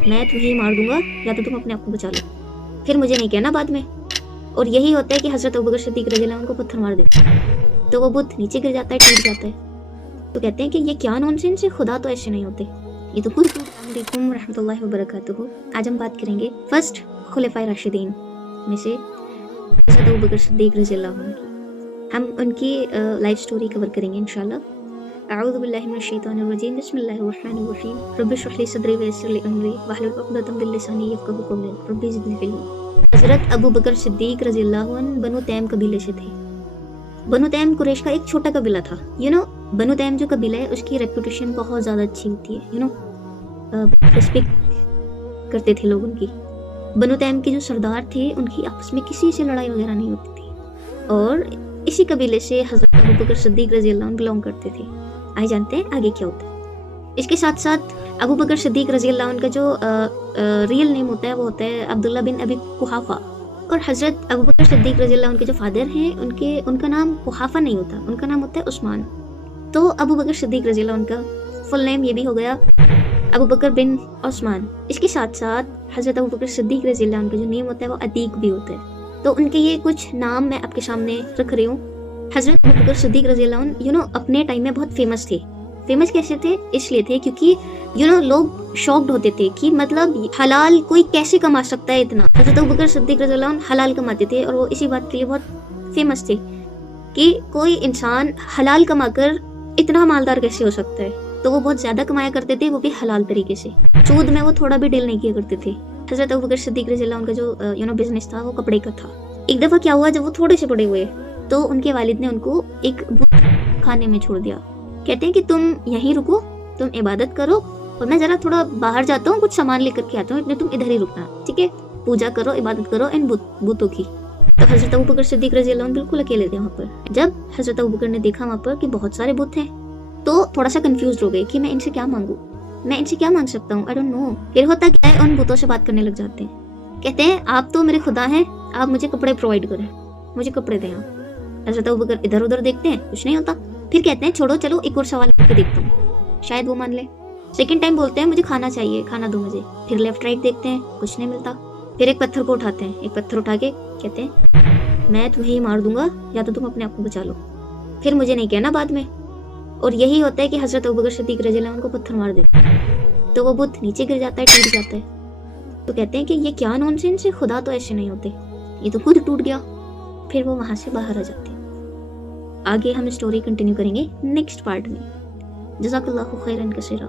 मैं तुम्हें मार दूंगा या तो तुम अपने आप को बचा लो, फिर मुझे नहीं कहना बाद में। और यही होता है कि हजरत अबू बकर सिद्दीक रज़ी अल्लाह अन्हु को पत्थर मार देते हैं तो वो बुत नीचे गिर जाता है, टूट जाता है। तो कहते हैं कि ये क्या नॉनसेंस है, खुदा तो ऐसे नहीं होते, ये तो खुद। अस्सलाम वालेकुम रहमतुल्लाहि व बरकातुहू। आज हम बात करेंगे फर्स्ट खुलफाए राशिदीन में से हजरत अबू बकर सिद्दीक रज़ी अल्लाह अन्हु की। हम उनकी लाइफ स्टोरी कवर करेंगे इंशाल्लाह। अऊज़ु बिल्लाहि मिनश शैतानिर रजीम, बिस्मिल्लाहिर रहमानिर रहीम। रब्बि इश्रह ली सदरी व यस्सिर ली अमरी वहलुल उक़दतम मिन लिसानी यफ़क़हू क़ौली। रब्बि ज़िदनी इल्मा। हजरत अबू बकर सिद्दीक रज़ी अल्लाह अन्हु बनु तैम कबीले से थे। बनु तैम कुरैश का एक छोटा कबीला था। बनु तैम जो कबीला है उसकी रेपुटेशन बहुत ज़्यादा अच्छी होती है। रिस्पेक्ट करते थे लोग उनकी। बनु तैम के जो सरदार थे उनकी आपस में किसी से लड़ाई वगैरह नहीं होती थी, और इसी कबीले से हजरत अबू बकर सिद्दीक रज़ी अल्लाह अन्हु बिलोंग करते थे। आइए जानते हैं आगे क्या होता है। इसके साथ साथ अबू बकर सिद्दीक रज़ी अल्लाह अन्हु का जो रियल नेम होता है वो होता है अब्दुल्ला बिन अबी कुहाफा। और हजरत अबू बकर सिद्दीक रज़ी अल्लाह अन्हु के जो फादर हैं उनका नाम कुहाफा नहीं होता, उनका नाम होता है उस्मान। तो अबू बकर सिद्दीक रज़ी अल्लाह अन्हु का फुल नेम ये भी हो गया अबू बकर बिन उस्मान। इसके साथ साथ हजरत अबू बकर सिद्दीक रज़ी अल्लाह अन्हु का जो नेम होता है वो अतीक भी होता है। तो उनके ये कुछ नाम मैं आपके सामने रख रही हूँ। हजरत अबू बकर सिद्दीक रज़ी अल्लाह अन्हु अपने टाइम में बहुत फेमस थे। फेमस कैसे थे? इसलिए थे क्योंकि लोग शॉक्ड होते थे कि मतलब हलाल कोई कैसे कमा सकता है इतना। हजरत अबू बकर सिद्दीक रज़ी अल्लाह अन्हु हलाल कमाते थे और वो इसी बात के लिए बहुत फेमस थे कि कोई इंसान हलाल कमाकर इतना मालदार कैसे हो सकता है। तो वो बहुत ज्यादा कमाया करते थे, वो भी हलाल तरीके से। सूद में वो थोड़ा भी डील नहीं किया करते थे। हजरत अबू बकर सिद्दीक रज़ी अल्लाह अन्हु का जो बिजनेस था वो कपड़े का था। एक दफा क्या हुआ, जब वो थोड़े से बड़े हुए तो उनके वालिद ने उनको एक बुत खाने में छोड़ दिया। कहते हैं कि तुम यहीं रुको, तुम इबादत करो और मैं जरा थोड़ा बाहर जाता हूँ, कुछ सामान लेकर के आता हूँ, इतने तुम इधर ही रुकना, ठीक है? पूजा करो, इबादत करो इन बुतों की। तो हजरत अबू बकर सिद्दीक रज़ी अल्लाह अन्हु बिल्कुल अकेले थे वहाँ पर। जब हजरत अबू बकर ने देखा वहाँ पर कि बहुत सारे बुत हैं तो थोड़ा सा कंफ्यूज हो गए कि मैं इनसे क्या मांगू, मैं इनसे क्या मांग सकता हूँ, आई डोंट नो। फिर होता क्या है, उन बुतों से बात करने लग जाते हैं। कहते हैं आप तो मेरे खुदा हैं, आप मुझे कपड़े प्रोवाइड करें, मुझे कपड़े दें आप। हजरत अबू बकर इधर उधर देखते हैं, कुछ नहीं होता। फिर कहते हैं छोड़ो, चलो एक और सवाल करके देखता हूँ, शायद वो मान ले। सेकंड टाइम बोलते हैं मुझे खाना चाहिए, खाना दो मुझे। फिर लेफ्ट राइट देखते हैं, कुछ नहीं मिलता। फिर एक पत्थर को उठाते हैं, एक पत्थर उठा के कहते हैं मैं तुम्हें ही मार दूंगा या तो तुम अपने आप को बचा लो, फिर मुझे नहीं कहना बाद में। और यही होता है कि हजरत अबू बकर सिद्दीक रज़ी अल्लाह अन्हु को पत्थर मार देते हैं तो वो बुत नीचे गिर जाता है, टूट जाता है। तो कहते हैं कि ये क्या नॉनसेंस है, खुदा तो ऐसे नहीं होते, ये तो खुद टूट गया। फिर वो वहां से बाहर आ जाते हैं। आगे हम स्टोरी कंटिन्यू करेंगे नेक्स्ट पार्ट में। जज़ाकल्लाहु खैरन कसीरा।